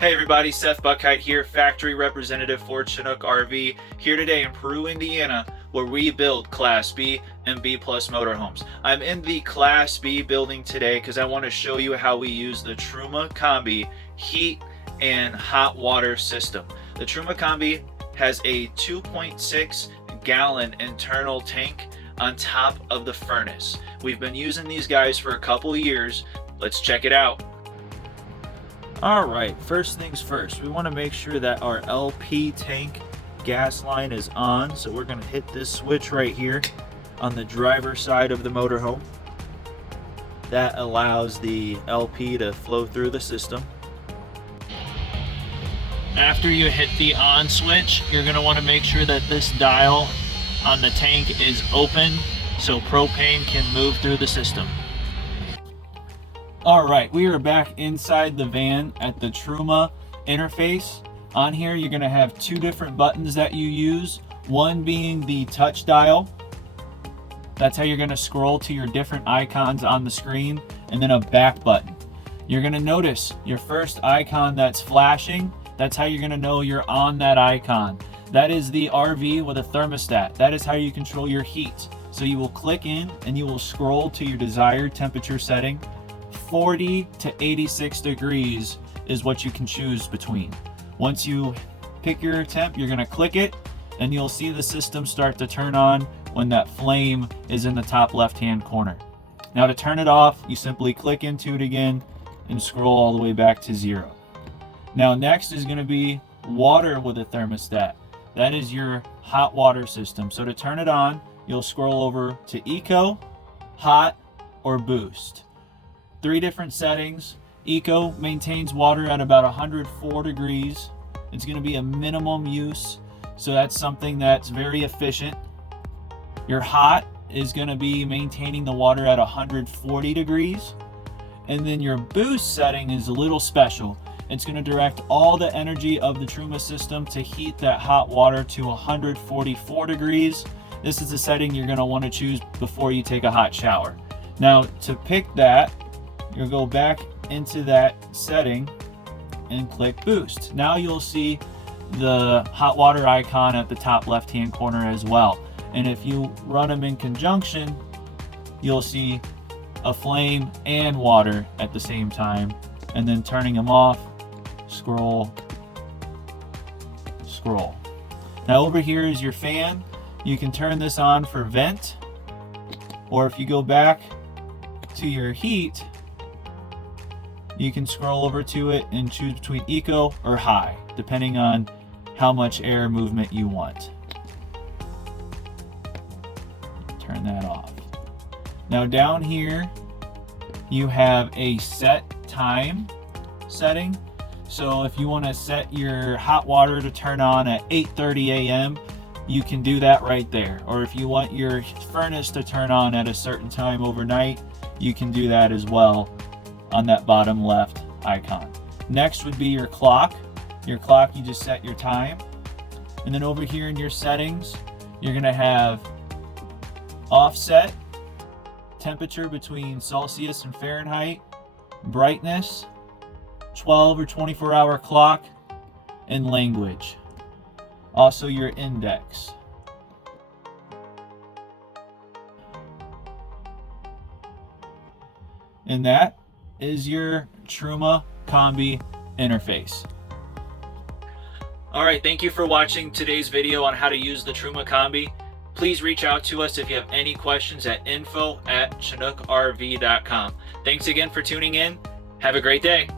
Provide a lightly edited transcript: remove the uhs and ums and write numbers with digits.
Hey everybody, Seth Buchheit here, factory representative for Chinook RV, here today in Peru, Indiana, where we build Class B and B Plus motorhomes. I'm in the Class B building today because I want to show you how we use the Truma Combi heat and hot water system. The Truma Combi has a 2.6 gallon internal tank on top of the furnace. We've been using these guys for a couple of years. Let's check it out. Alright, first things first, we want to make sure that our LP tank gas line is on, so we're going to hit this switch right here on the driver's side of the motorhome. That allows the LP to flow through the system. After you hit the on switch, you're going to want to make sure that this dial on the tank is open so propane can move through the system. Alright, we are back inside the van at the Truma interface. On here you're going to have two different buttons that you use, one being the touch dial. That's how you're going to scroll to your different icons on the screen, and then a back button. You're going to notice your first icon that's flashing, that's how you're going to know you're on that icon. That is the RV with a thermostat. That is how you control your heat. So you will click in and you will scroll to your desired temperature setting. 40 to 86 degrees is what you can choose between. Once you pick your temp, you're going to click it and you'll see the system start to turn on when that flame is in the top left hand corner. Now to turn it off, you simply click into it again and scroll all the way back to 0. Now next is going to be water with a thermostat. That is your hot water system. So to turn it on, you'll scroll over to Eco, Hot, or Boost. 3 different settings. Eco maintains water at about 104 degrees. It's going to be a minimum use, so that's something that's very efficient. Your hot is going to be maintaining the water at 140 degrees. And then your boost setting is a little special. It's going to direct all the energy of the Truma system to heat that hot water to 144 degrees. This is the setting you're going to want to choose before you take a hot shower. Now to pick that, you'll go back into that setting and click boost. Now you'll see the hot water icon at the top left hand corner as well. And if you run them in conjunction, you'll see a flame and water at the same time. And then turning them off, scroll, scroll. Now over here is your fan. You can turn this on for vent, or if you go back to your heat, you can scroll over to it and choose between eco or high, depending on how much air movement you want. Turn that off. Now down here, you have a set time setting. So if you want to set your hot water to turn on at 8:30 a.m., you can do that right there. Or if you want your furnace to turn on at a certain time overnight, you can do that as well on that bottom left icon. Next would be your clock. Your clock, you just set your time. And then over here in your settings, you're going to have offset, temperature between Celsius and Fahrenheit, brightness, 12 or 24 hour clock, and language. Also your index. And that is your Truma Combi interface. Alright, thank you for watching today's video on how to use the Truma Combi. Please reach out to us if you have any questions at info@chinookrv.com. Thanks again for tuning in. Have a great day.